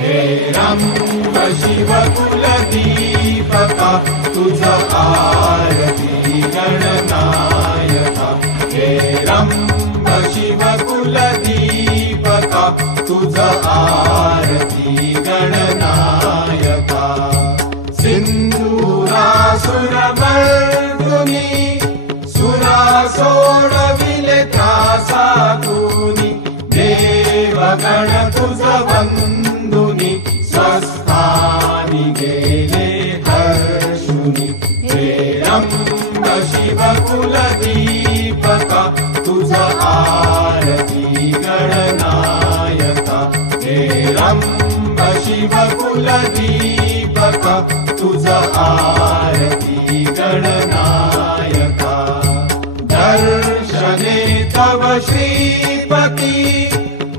हे रंग शिव कुलदीपका तुझ आरती गणनायका हे रंग शिव कुलदीपका तुझ आरती गणनायका सिंधुरासुरमर्दुनी सुरा सोडविले त्रासातूनी देवगण तुझ वंदुनी स्वस्थानी गेले हर्षुनी हे रंग शिव कुलदीपका तुझ आरती गणनायका हे रंग शिव कुलदीपका तुझ आरती गणनायका दर्शने तव श्रीपती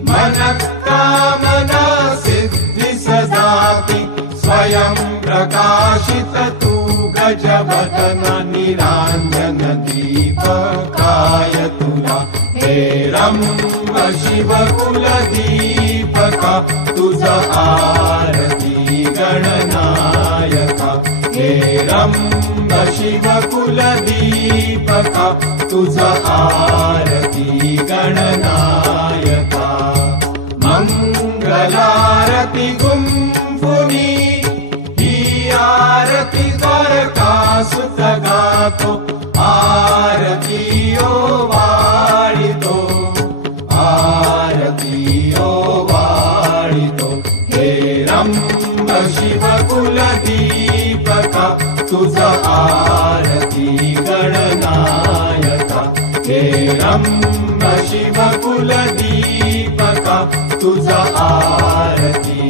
मनःकामना सिद्धि सदाति स्वयं प्रकाशित तू गजवदन निरांजन दीपकाय तुला हे रंग शिव कुलदीपका तुझ आरती गणनायका हे रंग शिव कुलदीपका तुझ आरती गणनायका मंगलारती गुंफुनी ही आरती द्वारकासुत गातो आरती ओ वाळितो आरती ओ वाळितो हे रंग शिव कुलदीपका तुझ आरती गणनायका हे रंग शिव कुलदीपका तुझ आरती